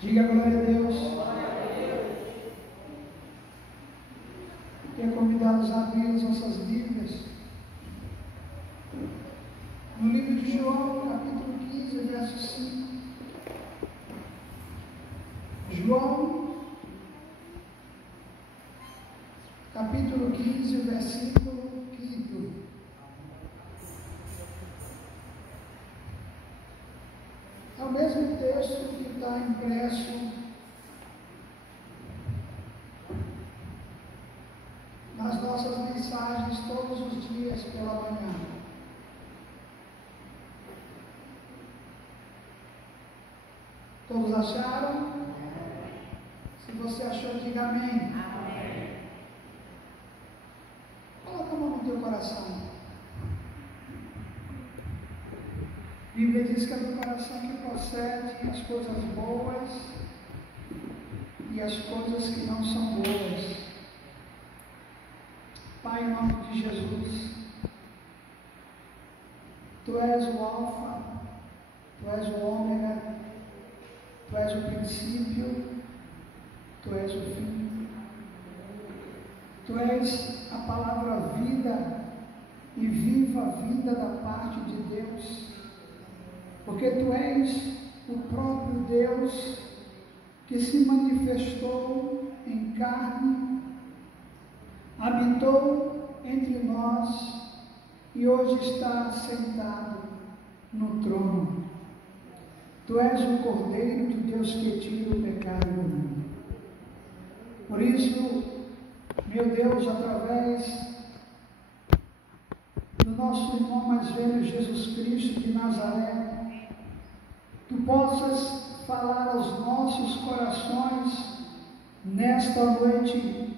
Diga glória a Deus. Quero convidá-los a abrir as nossas Bíblias no livro de João, capítulo 15, verso 5. João, capítulo 15, versículo 5. É o mesmo texto que está impresso nas nossas mensagens todos os dias pela manhã. Todos acharam? Se você achou, diga amém. Amém. Coloca a mão no teu coração. A Bíblia diz que é do coração que procede as coisas boas e as coisas que não são boas. Pai, em nome de Jesus, Tu és o Alfa, Tu és o Ômega, Tu és o princípio, Tu és o fim. Tu és a palavra vida e viva vida da parte de Deus. Porque Tu és o próprio Deus que se manifestou em carne, habitou entre nós e hoje está sentado no trono. Tu és o Cordeiro de Deus que tira o pecado do mundo. Por isso, meu Deus, através do nosso irmão mais velho Jesus Cristo de Nazaré, Tu possas falar aos nossos corações nesta noite,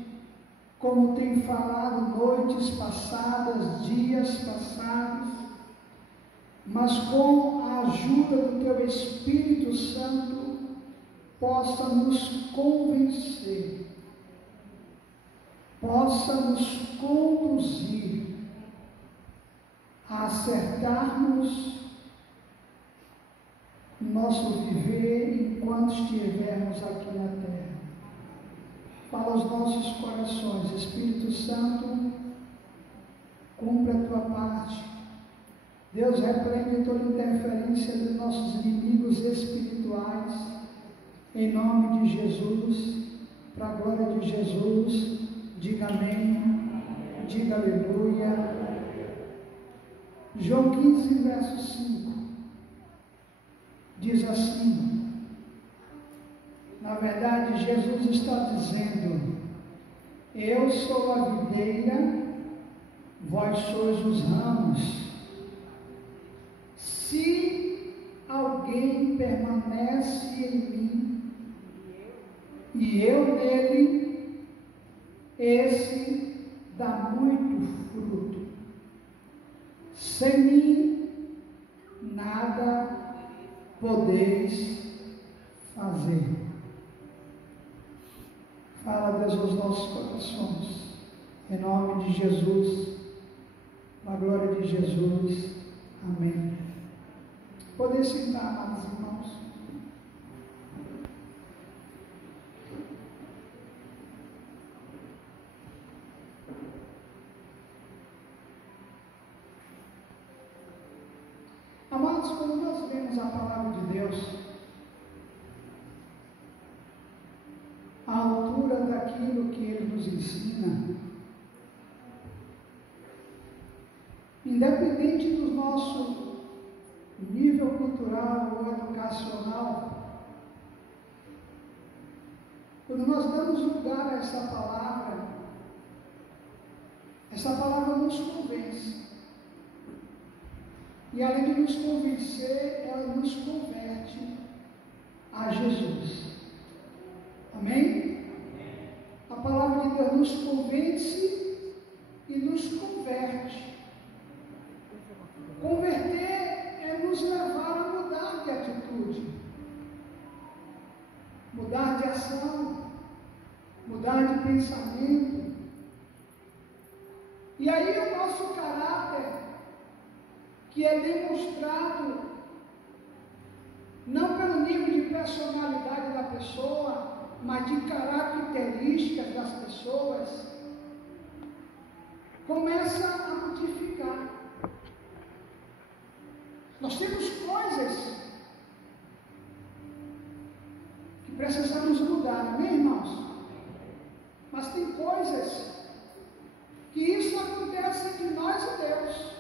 como tem falado noites passadas, dias passados, mas com a ajuda do Teu Espírito Santo, possa nos convencer, possa nos conduzir a acertarmos nosso viver enquanto estivermos aqui na terra. Fala aos nossos corações, Espírito Santo, cumpre a Tua parte. Deus, repreende toda interferência dos nossos inimigos espirituais, em nome de Jesus, para a glória de Jesus. Diga amém, diga aleluia. João 15, verso 5. Diz assim, na verdade Jesus está dizendo: eu sou a videira, vós sois os ramos. Se alguém permanece em mim e eu nele, esse dá muito fruto. Sem mim nada podeis fazer. Fala, Deus, aos nossos corações, em nome de Jesus, na glória de Jesus, amém. Podem sentar, amados irmãos. Amados, quando nós lemos a palavra de Deus, à altura daquilo que Ele nos ensina, independente do nosso nível cultural ou educacional, quando nós damos lugar a essa palavra nos convence. E além de nos convencer, ela nos converte a Jesus. Amém? A palavra de Deus nos convence e nos converte. Converter é nos levar a mudar de atitude, mudar de ação, mudar de pensamento. E aí o nosso caráter, que é demonstrado não pelo nível de personalidade da pessoa, mas de características das pessoas, começa a modificar. Nós temos coisas que precisamos mudar, amém, irmãos? Mas tem coisas que isso acontece entre nós e Deus.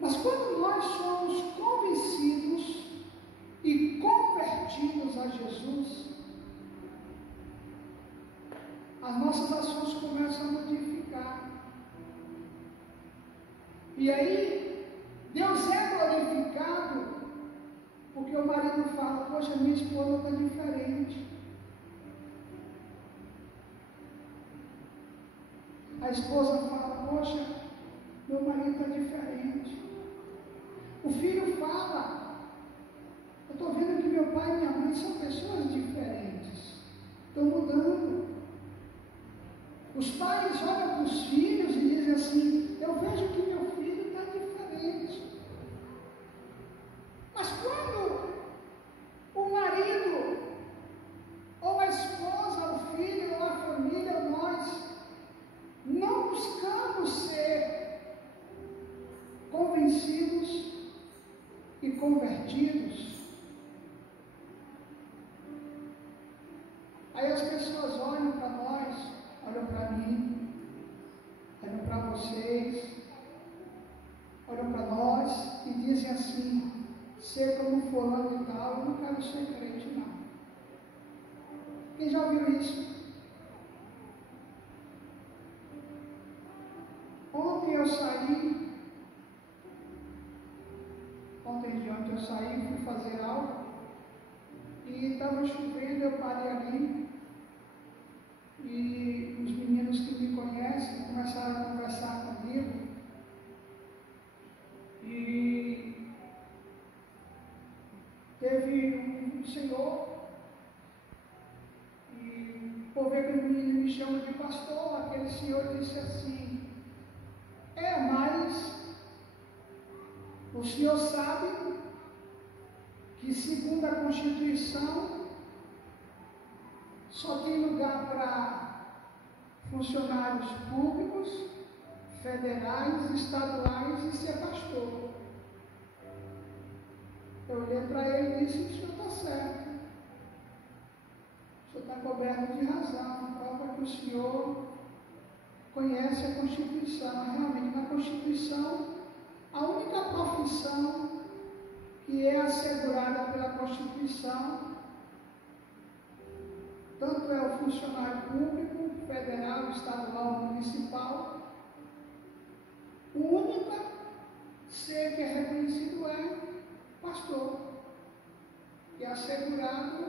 Mas quando nós somos convencidos e convertidos a Jesus, as nossas ações começam a modificar. E aí, Deus é glorificado, porque o marido fala: poxa, minha esposa está diferente. A esposa fala: poxa, meu marido está diferente. O filho fala: eu estou vendo que meu pai e minha mãe são pessoas diferentes, estão mudando. Os pais olham para os filhos e dizem assim: eu vejo que meu filho está diferente. Mas quando o marido, ou a esposa, o filho, ou a família, ou nós, não buscamos ser convencidos e convertidos, aí as pessoas olham para nós, olham para mim, olham para vocês, olham para nós e dizem assim: ser como fulano e tal, eu não quero ser crente não. Quem já ouviu isso? Ontem eu saí, fui fazer algo e estava chovendo, eu parei ali e os meninos que me conhecem começaram a conversar comigo e teve um senhor e por ver que o menino me chama de pastor, aquele senhor disse assim: mas o senhor sabe que, segundo a Constituição, só tem lugar para funcionários públicos, federais, estaduais e ser pastor. Eu olhei para ele e disse: o senhor está certo. O senhor está coberto de razão, prova que o senhor conhece a Constituição. Realmente, na Constituição, a única profissão que é assegurada pela Constituição, tanto é o funcionário público, federal, estadual, municipal, o único ser que é reconhecido é pastor, que é assegurado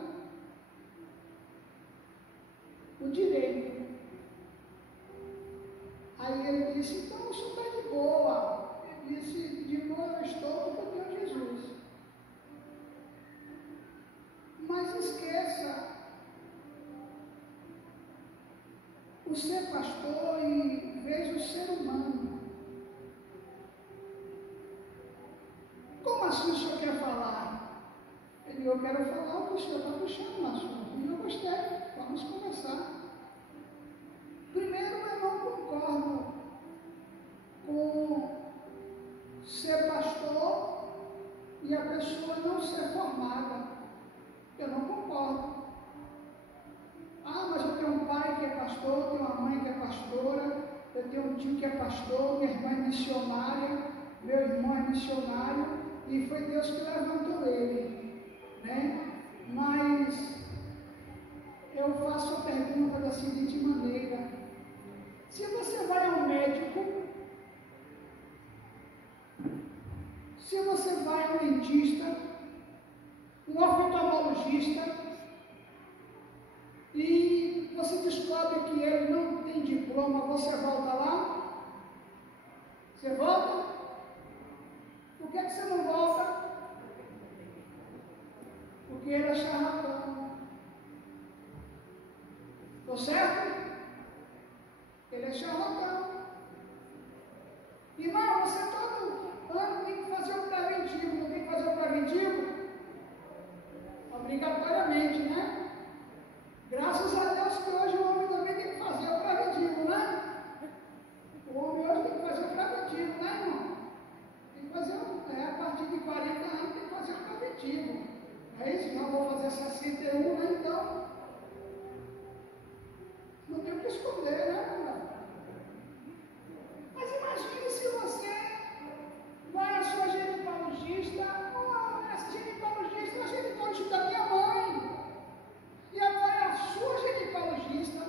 o direito. Aí ele disse: então isso está de boa. Ele disse: de boa eu estou porque eu tenho Jesus. Mas esqueça o ser pastor e veja o ser humano. Como assim o senhor quer falar? Ele: eu quero falar o que o senhor está puxando na sua. E eu gostei, vamos conversar. Primeiro, eu não concordo com ser pastor e a pessoa não ser formada. Eu não concordo. Mas eu tenho um pai que é pastor, eu tenho uma mãe que é pastora, eu tenho um tio que é pastor, minha irmã é missionária, meu irmão é missionário, e foi Deus que levantou ele, né? Mas eu faço a pergunta da seguinte maneira: se você vai ao médico, se você vai ao dentista, um oftalmologista, e você descobre que ele não tem diploma, você volta lá? Você volta? Por que você não volta? Porque ele é charlatão. Estou certo? Ele é charlatão. Irmão, você todo ano tem que fazer um preventivo. Não tem que fazer um preventivo? Obrigado. É isso? Não, vou fazer 61, né? Então, não tem o que esconder, né, irmão? Mas imagine se você vai à sua ginecologista, essa ginecologista é a ginecologista da minha mãe, e agora é a sua ginecologista,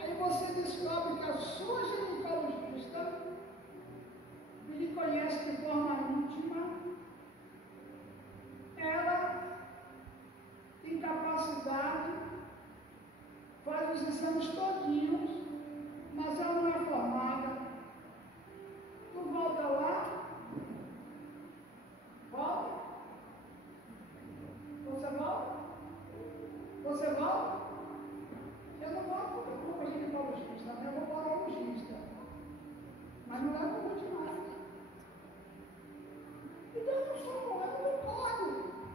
aí você descobre que a sua ginecologista lhe conhece de forma íntima, ela tem capacidade, faz os exames todinhos, mas ela não é formada. Tu volta lá, volta, você volta? Você volta? Eu não volto, eu vou para a ginecologista, eu vou para o urologista, mas não é como demais. Então eu não sou, eu não concordo.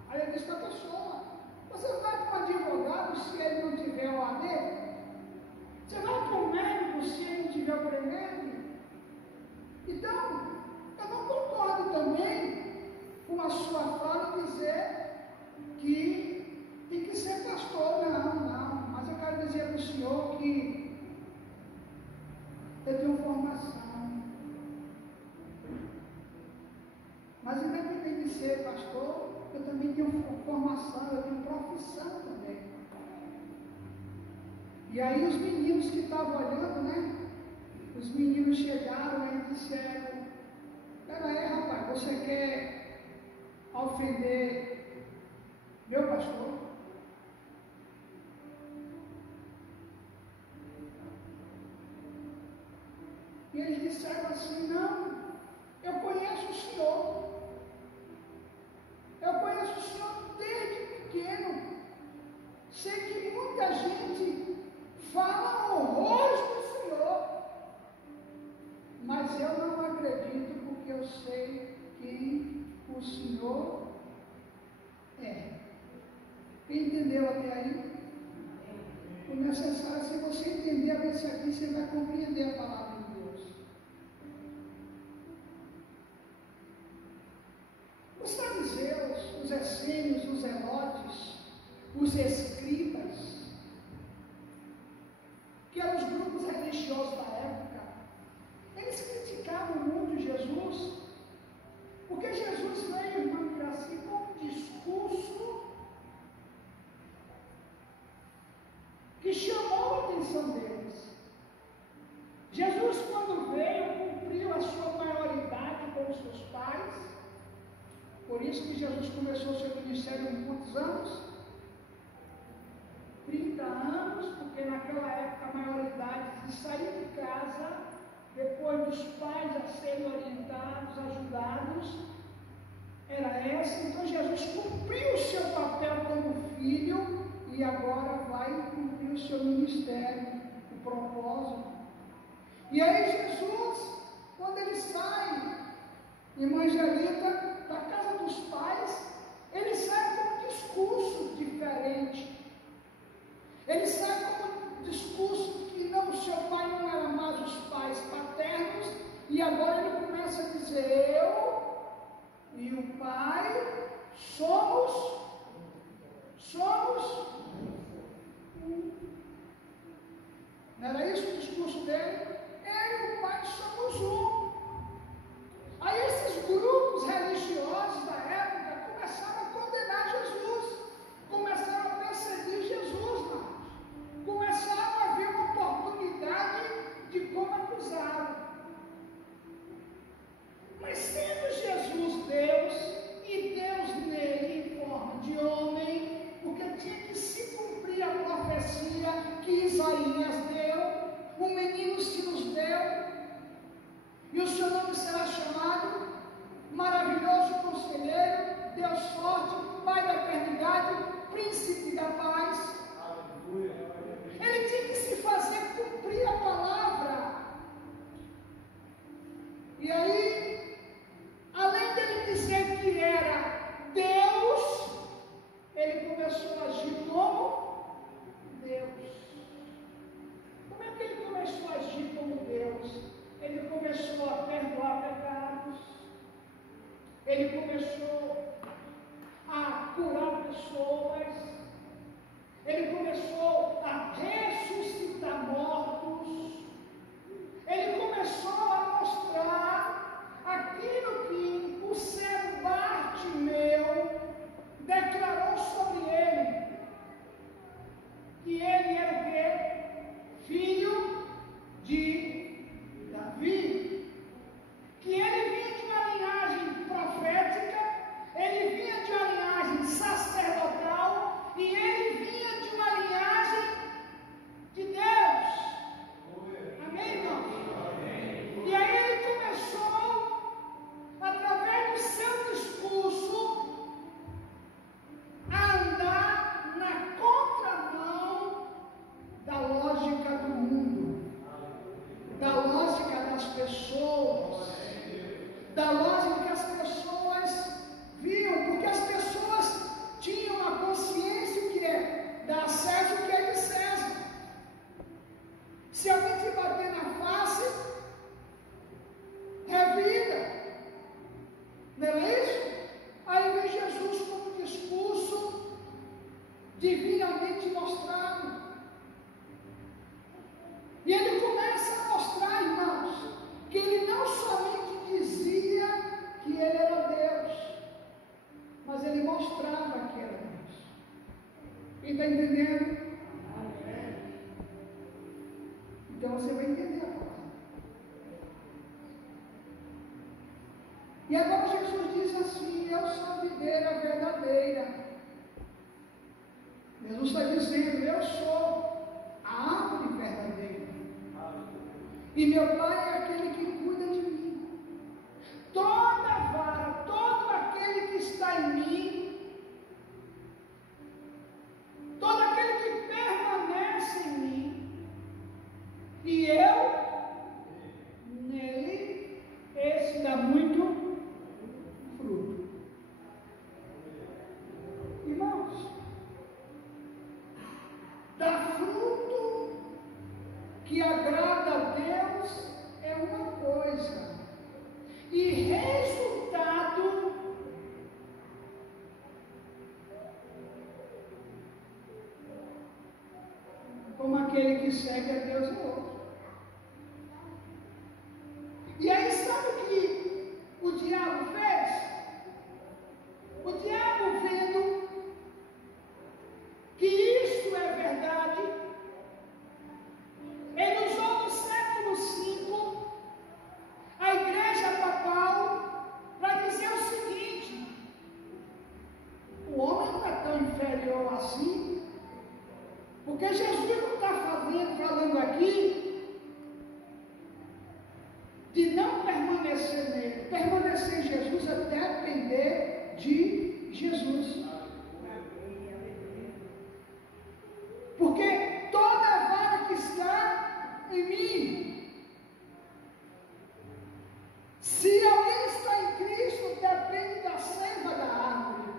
Aí eu disse para a pessoa, você vai para um advogado se ele não tiver o AD? Você vai para um médico se ele não tiver o premedro? Então, eu não concordo também com a sua fala dizer que tem que ser pastor. Não. Mas eu quero dizer para o senhor que eu tenho formação. Mas independente de ser pastor, eu também tenho formação, eu tenho profissão também. E aí os meninos que estavam olhando, né? Os meninos chegaram e disseram, peraí, rapaz, você quer ofender meu pastor? E eles disseram assim, não, eu conheço o senhor. Eu conheço o senhor desde pequeno. Sei que muita gente fala horrores do senhor. Mas eu não acredito porque eu sei quem o senhor é. Entendeu até aí? O necessário, se você entender isso aqui, você vai compreender a palavra de Deus. Os fariseus, os essênios, os zelotes, os escribas, que eram os grupos religiosos da época, eles criticavam muito Jesus, porque Jesus veio, irmão Iraci, com um discurso que chamou a atenção deles. Jesus, quando veio, cumpriu a sua maioridade com os seus pais. Por isso que Jesus começou o seu ministério em quantos anos? 30 anos, porque naquela época a maioridade de sair de casa, depois dos pais a serem orientados, ajudados, era essa. Então Jesus cumpriu o seu papel como filho e agora vai cumprir o seu ministério, o propósito. E aí Jesus, quando ele sai, irmã Angelita, da casa dos pais, ele sai com um discurso diferente. Ele sai com um discurso que não, seu pai não era mais os pais paternos, e agora ele começa a dizer, eu e o pai somos um. Não era isso o discurso dele? Eu e o pai somos um. Aí esses grupos religiosos da época começaram a condenar Jesus, começaram a perseguir Jesus, não. Começaram a ver uma oportunidade de como acusá-lo. Mas sendo Jesus Deus, e Deus nele em forma de homem, porque tinha que se cumprir a profecia que Isaías deu, um menino se nos deu, e o seu nome será chamado Maravilhoso Conselheiro, Deus Forte, Pai da Eternidade, Príncipe da Paz. Ele tinha que se fazer cumprir a palavra. E aí, além dele dizer que era Deus, ele começou a agir como Deus. Como é que ele começou a agir como Deus? Ele começou a perdoar pecados, ele começou a curar pessoas, começou a ressuscitar mortos, ele começou a mostrar aquilo que o cego Bartimeu declarou sobre ele, que ele era o quê? Filho de Davi, que ele vinha de uma linhagem profética, ele vinha de uma linhagem sacerdotal e ele vinha de uma linhagem de Deus. Amém, irmãos? E aí ele começou, através do seu discurso, a andar na contramão da lógica do mundo, da lógica das pessoas, da lógica que as pessoas viam, porque as pessoas tinham a consciência que é da César o que é de César. Se alguém te bater na face, revida, não é isso? Aí vem Jesus com um discurso divinamente mostrado. E ele começa a mostrar, irmãos, que ele não somente dizia que ele era Deus, mas ele mostrava que era Deus. Quem está entendendo? Então você vai entender agora. E agora Jesus diz assim: eu sou a videira verdadeira. Jesus está dizendo: eu sou a árvore verdadeira. E meu Pai é aquele que cuida de mim. Toda vara, todo aquele que está em mim, todo aquele que permanece em mim, e eu nele, esse dá muito fruto. Irmãos, dar fruto que agrada a Deus é uma coisa, e resultado como aquele que segue a Deus é outro. E aí sabe o que o diabo fez? O diabo, vendo que isso é verdade, ele usou no século V a igreja papal para dizer o seguinte: o homem não é tão inferior assim, porque Jesus não está falando aqui de não permanecer nele. Permanecer em Jesus é depender de Jesus. Porque toda vara que está em mim, se alguém está em Cristo, depende da seiva da árvore.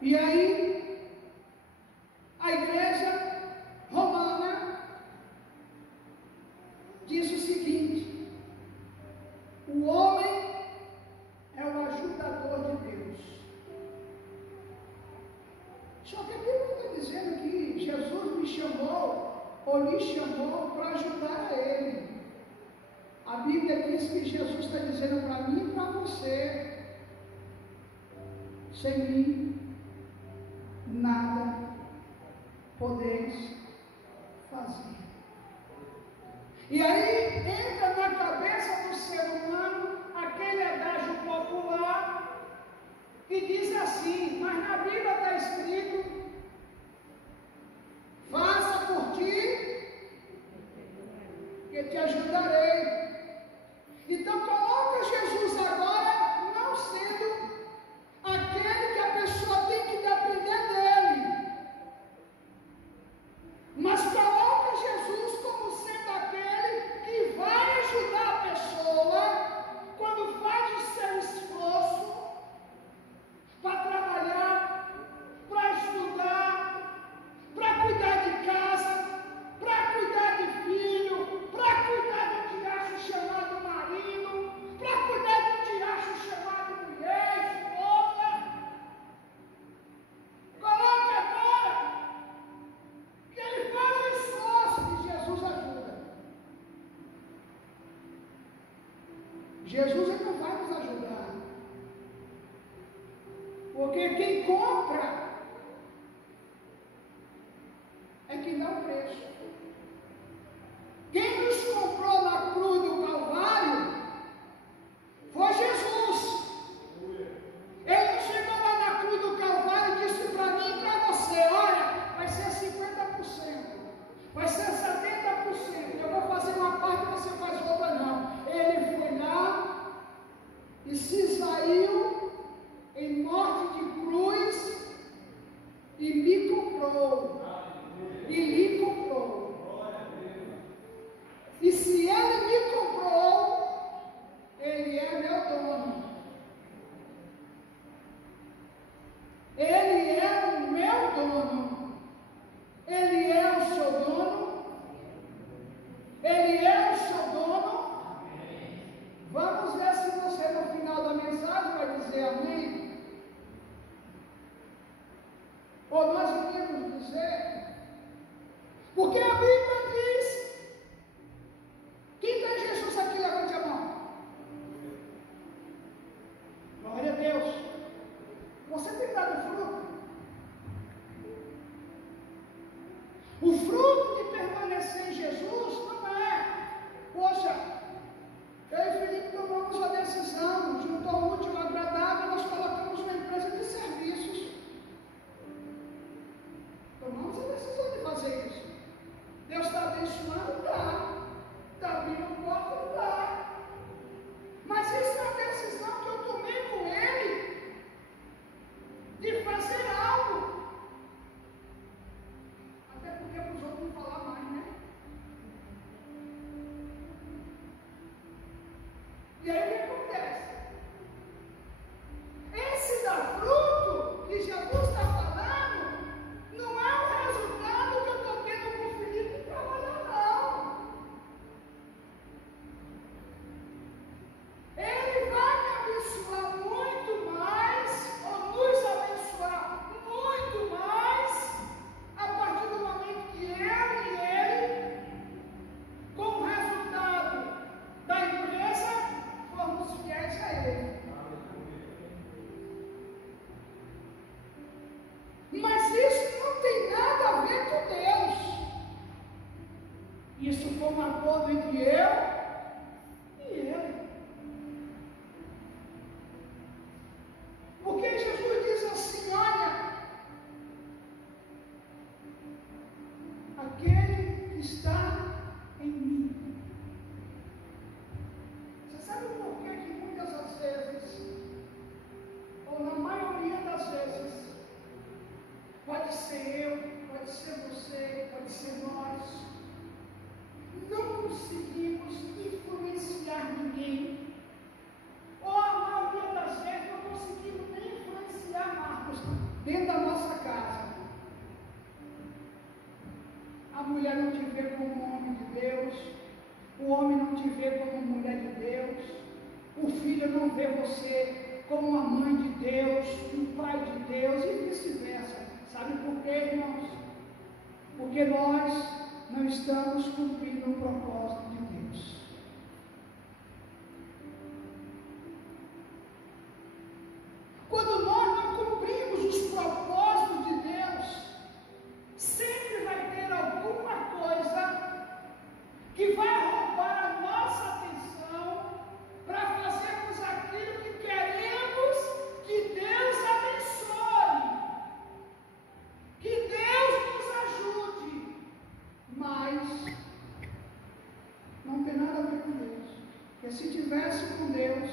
E aí, a igreja romana diz o seguinte: o homem é o ajudador de Deus. Só que a Bíblia está dizendo que Jesus me chamou, ou lhe chamou, para ajudar a ele. A Bíblia diz que Jesus está dizendo para mim e para você: sem mim, nada podeis fazer. E aí entra na cabeça do ser humano aquele adágio popular que diz assim: mas na Bíblia está escrito: faça por ti, que te ajudarei. Então coloca Jesus agora não sendo aquele que a pessoa tem que depender dele, mas coloca Jesus como sendo aquele que vai Jesus ele não vai nos ajudar. Porque quem compra é que dá o preço. Quem nos comprou na cruz do Calvário foi Jesus. Ele não chegou lá na cruz do Calvário e disse para mim e para você: olha, vai ser 50%, vai ser 70%, eu vou fazer uma parte e você faz outra. Não. Ele foi lá e se saiu em morte de cruz e me comprou. E lhe comprou. E se ele me comprou, ele é meu dono. Ele é o meu dono. Ele é o seu dono. Ele é o seu dono. Vamos ver se você no final da mensagem vai dizer amém. Ou nós iríamos dizer, porque a Bíblia diz, quem tem Jesus aqui, levante a mão. Glória a Deus. Você tem dado fruto? O fruto de permanecer em Jesus não é, poxa, eu e Felipe tomamos a decisão, junto ao útil ao agradável, nós colocamos uma empresa de serviços. Tomamos a decisão de fazer isso. Deus está abençoando? Está. Está abrindo porta? Está. Mas isso é uma decisão que eu tomei com Ele, de fazer algo. Até porque para os outros não falar mais, né? E aí o que acontece? Esse dá fruto que Jesus está falando não é o resultado que eu estou tendo com o Felipe trabalhar, não. Ele vai me abençoar muito mais, ou nos abençoar muito mais, a partir do momento que eu e ele, com o resultado da empresa, formos fiéis a Ele. Mas isso não tem nada a ver com Deus. Isso foi um acordo entre eu e Ele. Porque Jesus diz assim: olha, aquele que está em mim. Você sabe por que muitas das vezes, ou na maioria das vezes, pode ser eu, pode ser você, pode ser nós, não conseguimos influenciar ninguém, ou a maioria das vezes não conseguimos nem influenciar Marcos dentro da nossa casa. A mulher não te vê como homem de Deus, o homem não te vê como mulher de Deus, o filho não vê você como uma mãe de Deus, um pai de Deus e vice-versa. Sabe por quê, irmãos? Porque nós não estamos cumprindo o propósito de Deus. Quando nós não cumprimos os propósitos de Deus, sempre vai ter alguma coisa que vai roubar a nossa atenção para fazermos aquilo que queremos que Deus abençoe, que Deus nos ajude, mas não tem nada a ver com Deus. Porque se tivesse com Deus,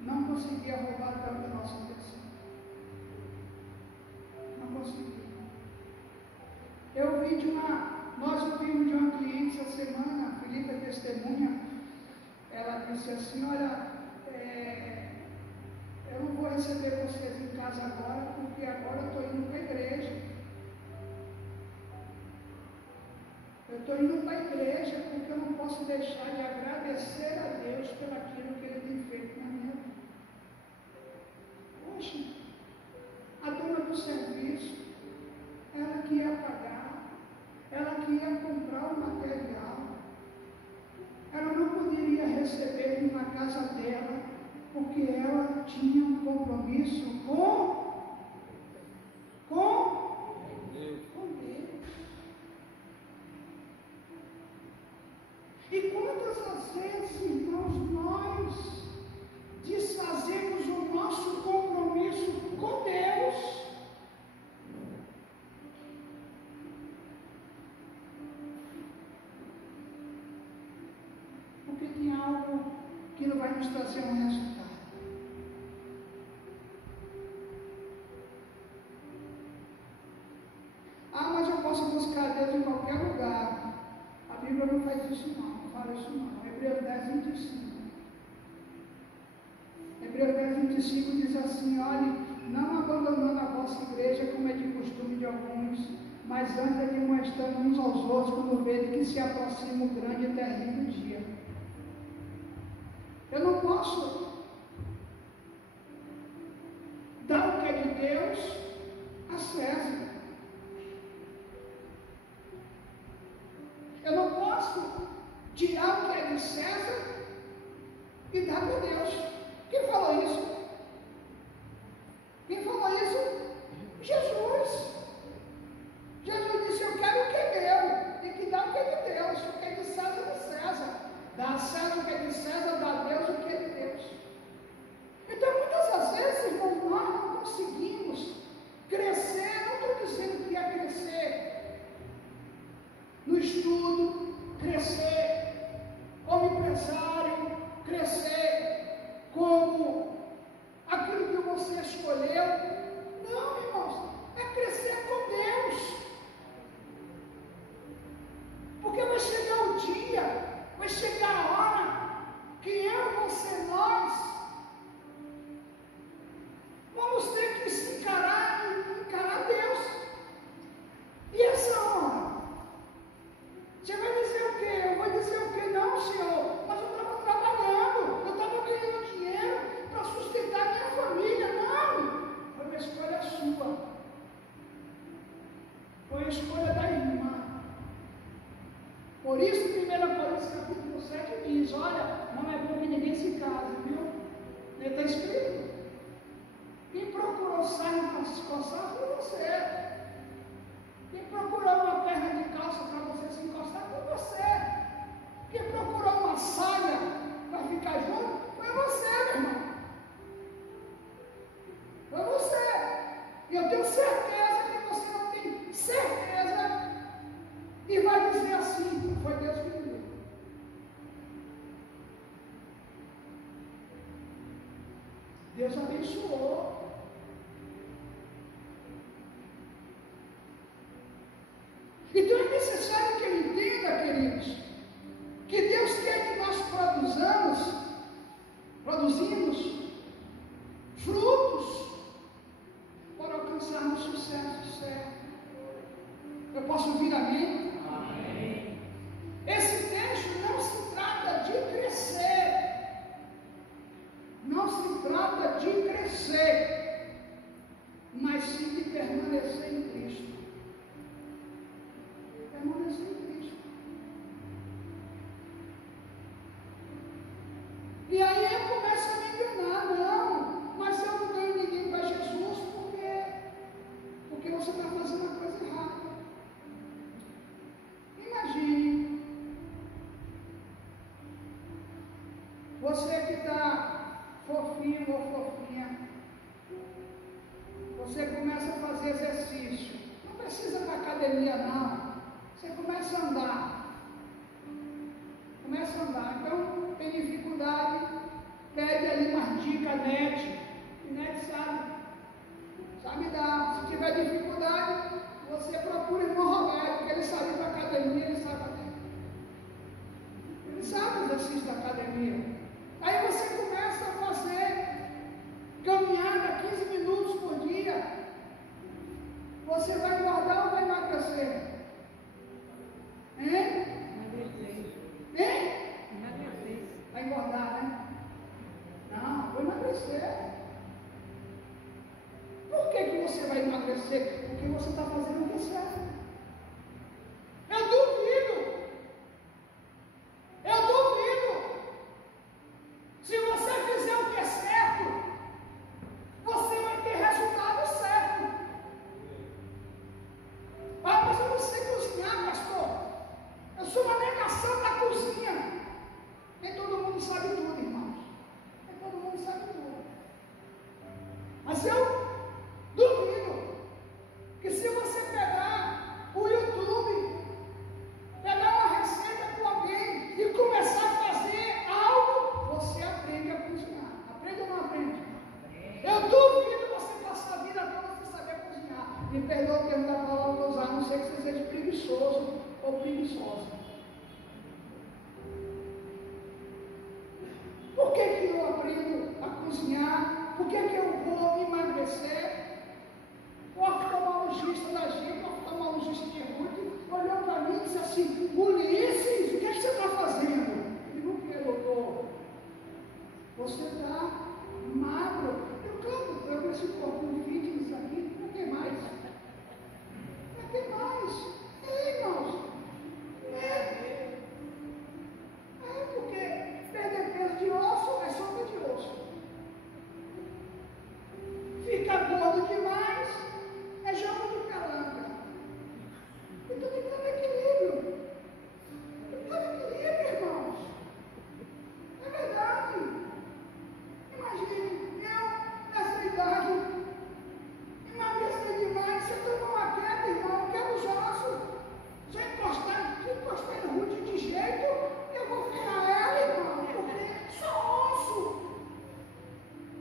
não conseguia roubar tanto a nossa atenção. Não conseguia. Nós ouvimos de uma cliente essa semana, a Felipe é testemunha, ela disse assim: olha, eu não vou receber vocês em casa agora, porque agora eu estou indo para a igreja. Eu estou indo para a igreja porque eu não posso deixar de agradecer a Deus pelo aquilo que Ele tem feito na minha vida. Poxa, a dona do serviço, ela que ia pagar, ela que ia comprar o material, ela não poderia receber numa casa nessa terra, porque ela tinha um compromisso com Deus. E quantas as vezes, irmãos, nós desfazemos o nosso compromisso com Deus? Porque tem algo que não vai nos trazer um resultado. Ah, mas eu posso buscar Deus em qualquer lugar. A Bíblia não faz isso não fala isso não. Hebreus 10, 25. Hebreus 10, 25 diz assim: olhe, não abandonando a vossa igreja, como é de costume de alguns, mas antes admoestando uns aos outros, quando vejo que se aproxima o grande e terrível dia. Eu não posso dar o que é de Deus a César. Eu não posso tirar o que é de César e dar para Deus. Quem falou isso? Quem falou isso? Jesus. Jesus disse: eu quero o que é meu, e que dá o que é de Deus, o que é de César é de César. Dá a César o que é de César, dá a Deus o que é de Deus. Então, muitas das vezes, irmãos, nós não conseguimos crescer. Não estou dizendo que é crescer no estudo, crescer como empresário, crescer como aquilo que você escolheu. Não, irmãos, é crescer com Deus. Porque vai chegar o dia, vai chegar a hora que eu, você, nós vamos ter que se encarar Deus. E essa hora? Você vai dizer o quê? Eu vou dizer o quê? Não, Senhor, mas eu estava trabalhando, eu estava ganhando dinheiro para sustentar minha família. Não! Foi uma escolha sua. Foi a escolha da irmã. Por isso, 1 Coríntios capítulo 7 diz: olha, não é bom que ninguém se case, viu? Está escrito. Quem procurou sair para se coçar foi você. Quem procurou uma perna de calça para você se encostar foi você. Quem procurou uma saia para ficar junto foi você, meu irmão. Foi você. E eu tenho certeza que você não tem certeza e vai dizer assim: foi Deus que me deu. Deus abençoou. Então é necessário que eu entenda, queridos, que Deus quer que nós produzimos frutos para alcançarmos sucesso certo. Eu posso ouvir amém? Amém. Esse texto não se trata de crescer, não se trata de crescer, mas sim de permanecer em Cristo. Permanecer em Cristo. E aí eu começo a me enganar: não, mas eu não ganho ninguém para Jesus, porque você está fazendo a coisa errada. Imagine você que está fofinho ou fofinha, você começa a fazer exercício, não precisa para academia não. Você começa a andar. Então, tem dificuldade, pede ali umas dicas, net. O net sabe dar. Se tiver dificuldade, você procura o irmão Roberto, porque ele sabe para a academia, ele sabe o exercício da academia. Aí você começa a fazer caminhada 15 minutos por dia. Você vai engordar ou vai emagrecer? Hein? Vai engordar, né? Não, vou emagrecer. Por que você vai emagrecer? Porque você está fazendo o que é certo. Eu duvido. Se mas eu não sei cozinhar, pastor. Eu sou uma negação da cozinha. Nem todo mundo sabe tudo, irmãos. Nem todo mundo sabe tudo. Mas eu duvido que se você pegar o YouTube, pegar uma receita com alguém e começar a fazer algo, você aprende a cozinhar. Aprende ou não aprende? Eu duvido você passar a vida toda sem saber cozinhar. Me perdoa o termo da palavra que eu usar, não sei que você seja preguiçoso ou preguiçosa. Por que que eu aprendo a cozinhar? Por que que eu vou emagrecer? O oftalmologista da gente, o oftalmologista de Ruth, olhou para mim e disse assim: Ulisses, o que é que você está fazendo? Eu digo: o que, doutor? Você está magro. Eu com esse corpo fitness aqui, para que mais? Para que mais? Irmãos, porque perder peso de osso é sopa de osso. Fica gordo demais é jogo de calanca. Então tem que ter equilíbrio. Tem que ter equilíbrio, irmãos. É verdade. Imagine, eu, nessa idade, emagrecer demais, você toma uma queda, irmão, quebra os ossos. Se eu encostar em Ruth de jeito, eu vou ferrar ela, irmão, porque só osso.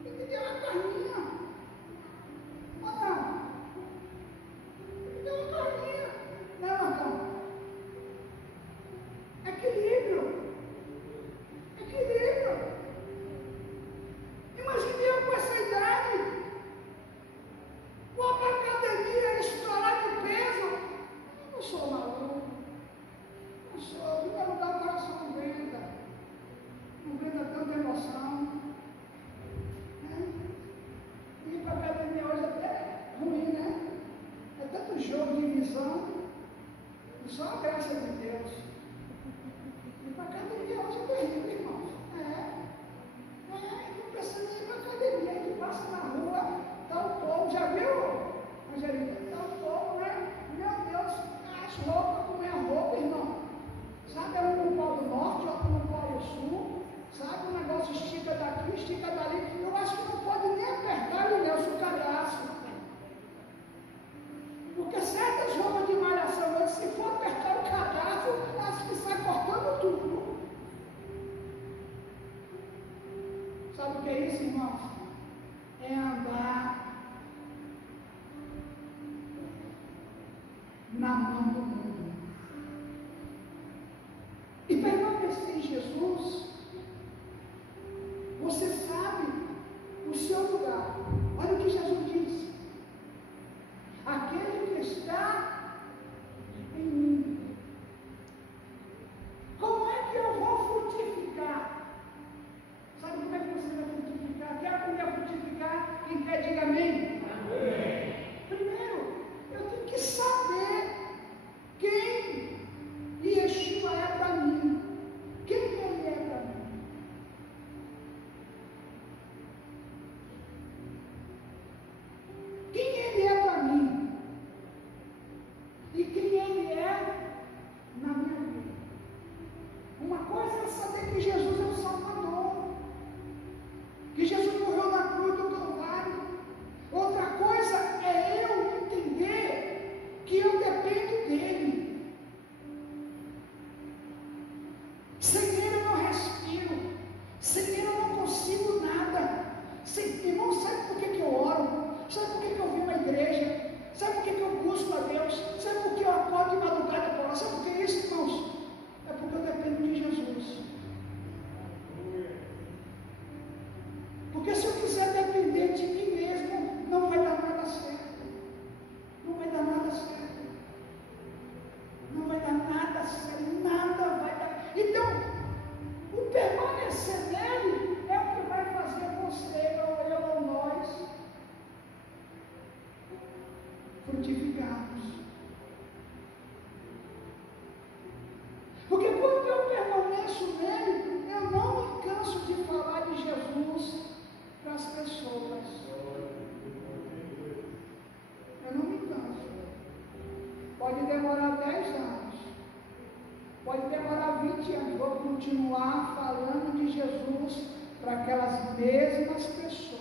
Tem que ter uma carninha. Ou não? Tem que ter uma carninha. Não. Equilíbrio. Imagine eu com essa idade, vou para a academia estourar de peso. Eu não sou maluco. Não sou. Em primeiro lugar, o coração não aguenta tanta emoção. Ir para a academia hoje até é ruim, né? É tanto jogo de visão. Só a graça de Deus. Ir para a academia hoje é terrível, irmãos. Não precisa ir para a academia. A gente passa na rua, está o povo, já viu, Angelina? Está o povo, né? Meu Deus, as roupas, como é a roupa, irmão? Sabe, um no Polo Norte, outro no Polo Sul. Sabe, o negócio estica daqui, estica dali. Eu acho que não pode nem apertar o Nelson o cadastro. Porque certas roupas de malhação, se for apertar o cadastro, acho que sai cortando tudo. Sabe o que é isso, irmãos? É andar na mão do mundo. E permanecer em Jesus, você sabe o seu lugar. Olha o que Jesus diz: aquele que está em mim. Como é que eu vou frutificar? Sabe como é que você vai frutificar? Quer aprender a frutificar? Quem quer, diga amém. Amém. Primeiro, eu tenho que saber quem Yeshua é para mim. Quem ele é para mim? Quem ele é para mim? E quem ele é na minha vida? Uma coisa é saber que Jesus é o Salvador, que Jesus morreu na cruz do Calvário. Outra coisa é eu entender que eu dependo dele. Sem ele eu não respiro, sem ele eu não consigo nada. Irmão, sabe por que eu oro? Sabe por que eu vim para a igreja? Sabe por que eu busco a Deus? Sabe por que eu acordo de madrugada para orar? Sabe por que é isso, irmãos? É porque eu dependo de Jesus. Porque se eu quiser depender de mim mesmo, não vai dar nada certo. Não vai dar nada certo. Não vai dar nada certo. Nada vai dar. Então, o permanecer nele é o que vai fazer você, ou eu, ou nós, frutificarmos. Porque quando eu permaneço nele, eu não me canso de falar de Jesus para as pessoas. Eu não me canso. Pode demorar vou continuar falando de Jesus para aquelas mesmas pessoas.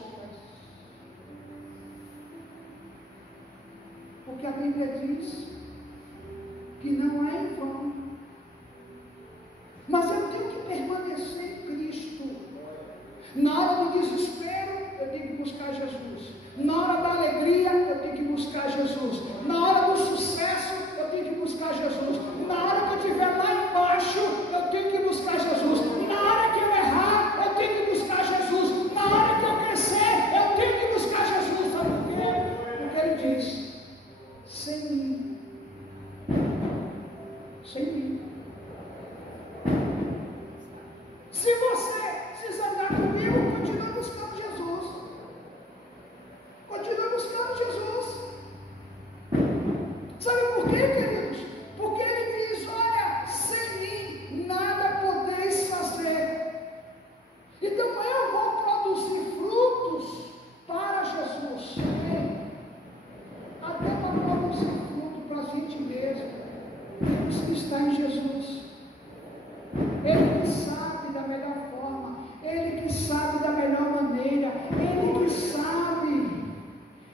Porque a Bíblia diz que não é em vão. Mas eu tenho que permanecer em Cristo. Na hora do desespero, eu tenho que buscar Jesus. Na hora da alegria, eu tenho que buscar Jesus. Na hora do sucesso, eu tenho que buscar Jesus. Na hora que eu estiver lá embaixo, eu tenho que buscar Jesus. Na hora que eu errar, eu tenho que buscar Jesus. Na hora que eu crescer, eu tenho que buscar Jesus. Sabe por quê? Porque ele diz: sem mim, sem mim. Se você andar comigo, continua buscando Jesus. Continua buscando Jesus. Sabe por quê, queridos? Porque ele diz: olha, sem mim nada podeis fazer. Então eu vou produzir frutos para Jesus. Até para produzir fruto para a gente mesmo. Temos que estar em Jesus. Ele que sabe da melhor forma. Ele que sabe da melhor maneira. Ele que sabe.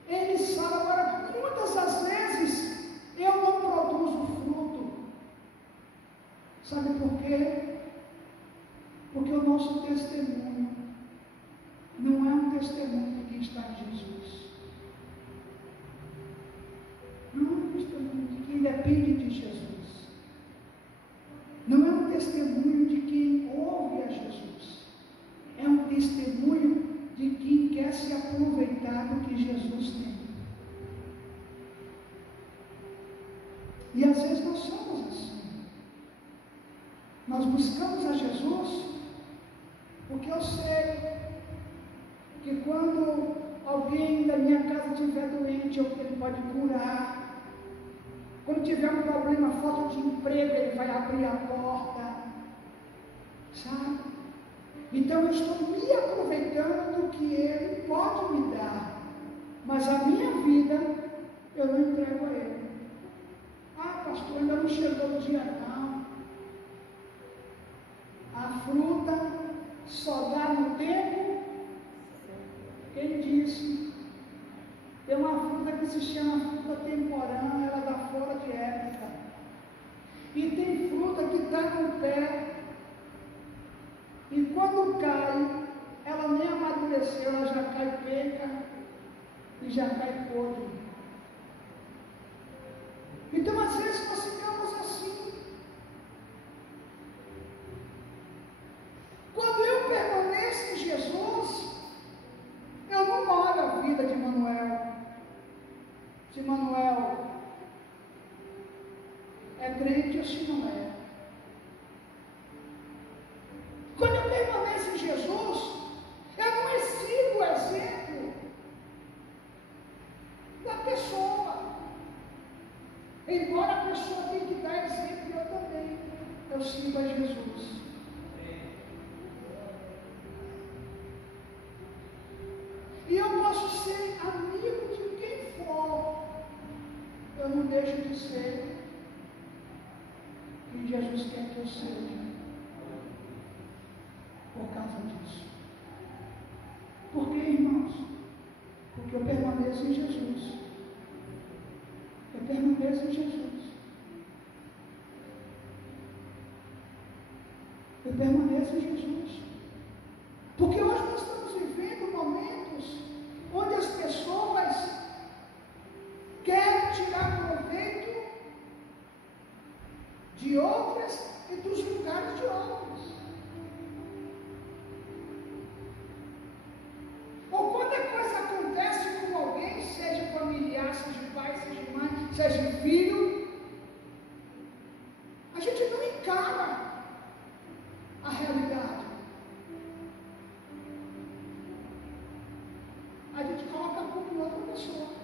Ele sabe. Agora, muitas das vezes, eu não produzo fruto. Sabe por quê? Porque o nosso testemunho não é um testemunho de quem está em Jesus. Não é um testemunho de quem depende de Jesus. Não é um testemunho de quem ouve a Jesus. É um testemunho de quem quer se aproveitar do que Jesus tem. E às vezes nós somos assim. Nós buscamos a Jesus porque eu sei que quando alguém da minha casa estiver doente, ele pode curar. Quando tiver um problema, falta de emprego, ele vai abrir a porta. Sabe? Então eu estou me aproveitando do que ele pode me dar. Mas a minha vida, eu não entrego a ele. Ah, pastor, ainda não chegou o dia não. A fruta só dá no tempo. Ele disse. Tem uma fruta que se chama fruta temporânea, ela dá fora de época. E tem fruta que está no pé, e quando cai, ela nem amadureceu, ela já cai peca e já cai podre. Então, às vezes, nós ficamos assim. Quando eu permaneço em Jesus, eu não olho a vida de Manuel. Se Manuel é crente ou se não é. Quando eu permaneço em Jesus, eu não sigo o exemplo da pessoa. Embora a pessoa tenha que dar exemplo, eu também. Eu sigo a Jesus. E eu posso ser amigo de quem for. Eu não deixo de ser quem Jesus quer que eu seja. Por causa disso. Por quê, irmãos? Porque eu permaneço em Jesus. Eu permaneço em Jesus. Eu permaneço em Jesus. Porque hoje nós estamos vivendo momentos onde as pessoas querem tirar proveito de outras e dos lugares de outras. Ou quando a coisa acontece com alguém, seja familiar, seja pai, seja mãe, seja filho, a gente não encara a realidade. A gente coloca a culpa em outra pessoa.